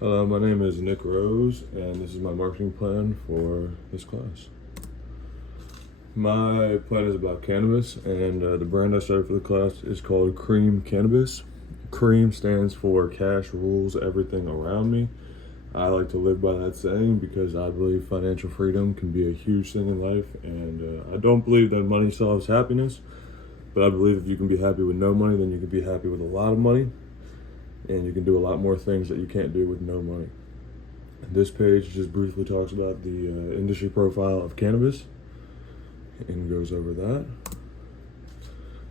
Hello, my name is Nick Rose, and this is my marketing plan for this class. My plan is about cannabis, and the brand I started for the class is called Cream Cannabis. Cream stands for cash rules everything around me. I like to live by that saying because I believe financial freedom can be a huge thing in life, and I don't believe that money solves happiness, but I believe if you can be happy with no money, then you can be happy with a lot of money, and you can do a lot more things that you can't do with no money. This page just briefly talks about the industry profile of cannabis and goes over that.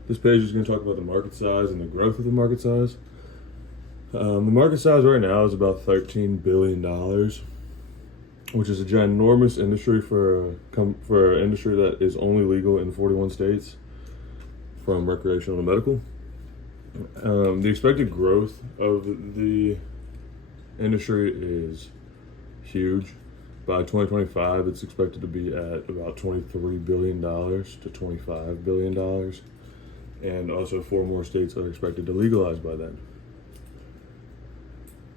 This page is going to talk about the market size and the growth of the market size. The market size right now is about $13 billion, which is a ginormous industry for an industry that is only legal in 41 states, from recreational to medical. The expected growth of the industry is huge. By 2025, it's expected to be at about $23 billion to $25 billion. And also 4 more states are expected to legalize by then.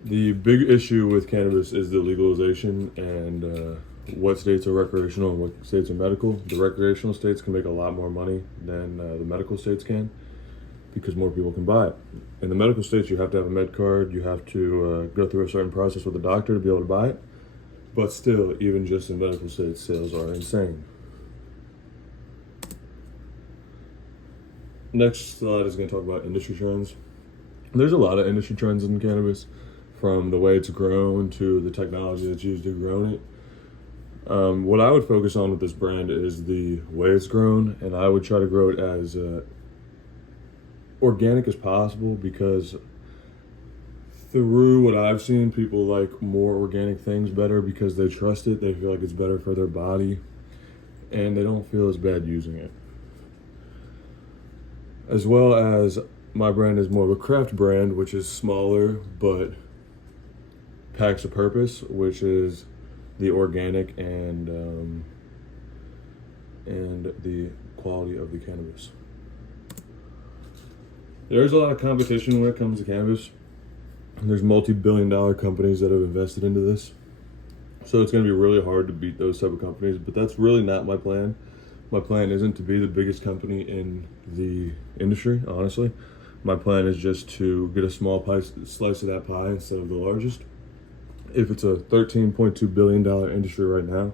The big issue with cannabis is the legalization and what states are recreational and what states are medical. The recreational states can make a lot more money than the medical states can, because more people can buy it. In the medical states, you have to have a med card, you have to go through a certain process with a doctor to be able to buy it. But still, even just in medical states, sales are insane. Next slide is going to talk about industry trends. There's a lot of industry trends in cannabis, from the way it's grown to the technology that's used to grow it. What I would focus on with this brand is the way it's grown, and I would try to grow it as organic as possible, because through what I've seen, people like more organic things better because they trust it, they feel like it's better for their body, and they don't feel as bad using it. As well as my brand is more of a craft brand, which is smaller but packs a purpose, which is the organic and the quality of the cannabis. There's a lot of competition when it comes to cannabis. There's multi-billion-dollar companies that have invested into this. So it's going to be really hard to beat those type of companies, but that's really not my plan. My plan isn't to be the biggest company in the industry, honestly. My plan is just to get a small slice of that pie instead of the largest. If it's a $13.2 billion industry right now,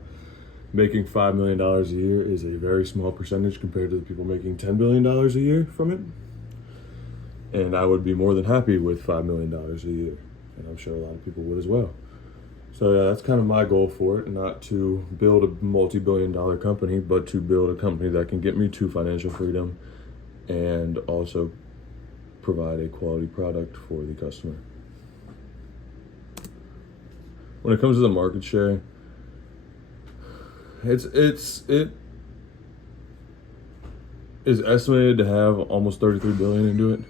making $5 million a year is a very small percentage compared to the people making $10 billion a year from it. And I would be more than happy with $5 million a year. And I'm sure a lot of people would as well. So yeah, that's kind of my goal for it, not to build a multi-billion-dollar company, but to build a company that can get me to financial freedom and also provide a quality product for the customer. When it comes to the market share, it is estimated to have almost 33 billion into it,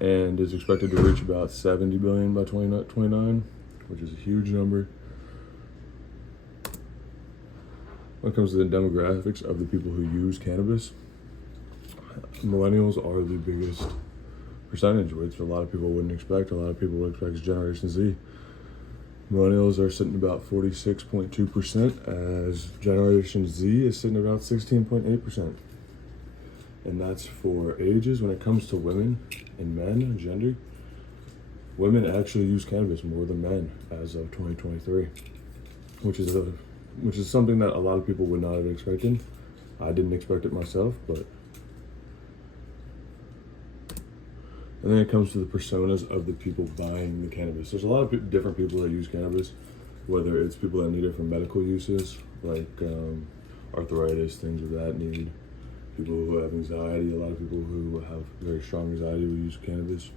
and is expected to reach about 70 billion by 2029, which is a huge number. When it comes to the demographics of the people who use cannabis, millennials are the biggest percentage, which a lot of people wouldn't expect. A lot of people would expect Generation Z. Millennials are sitting about 46.2%, as Generation Z is sitting about 16.8%. And that's for ages. When it comes to women and men, gender, women actually use cannabis more than men as of 2023, which is something that a lot of people would not have expected. I didn't expect it myself, but. And then it comes to the personas of the people buying the cannabis. There's a lot of different people that use cannabis, whether it's people that need it for medical uses, like arthritis, things of that need. People who have anxiety, a lot of people who have very strong anxiety will use cannabis.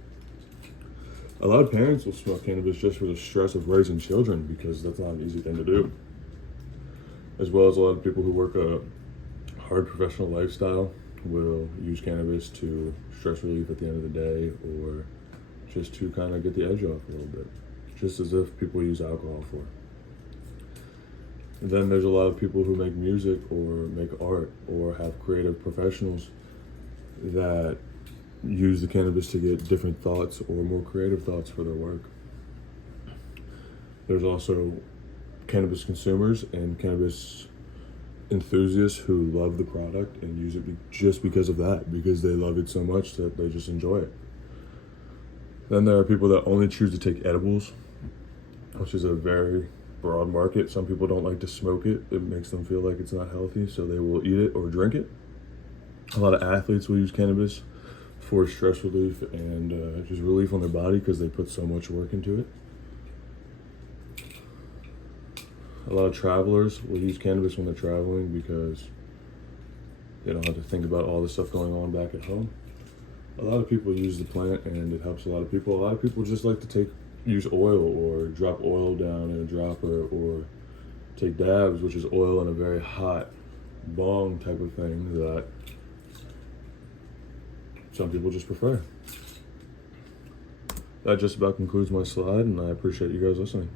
A lot of parents will smoke cannabis just for the stress of raising children, because that's not an easy thing to do. As well as a lot of people who work a hard professional lifestyle will use cannabis to stress relief at the end of the day, or just to kind of get the edge off a little bit, just as if people use alcohol for. And then there's a lot of people who make music or make art or have creative professionals that use the cannabis to get different thoughts or more creative thoughts for their work. There's also cannabis consumers and cannabis enthusiasts who love the product and use it just because of that, because they love it so much that they just enjoy it. Then there are people that only choose to take edibles, which is a very broad market. Some people don't like to smoke it. It makes them feel like it's not healthy, so they will eat it or drink it. A lot of athletes will use cannabis for stress relief and just relief on their body because they put so much work into it. A lot of travelers will use cannabis when they're traveling because they don't have to think about all the stuff going on back at home. A lot of people use the plant and it helps a lot of people. A lot of people just like to use oil or drop oil down in a dropper or take dabs, which is oil in a very hot bong type of thing that some people just prefer. That just about concludes my slide, and I appreciate you guys listening.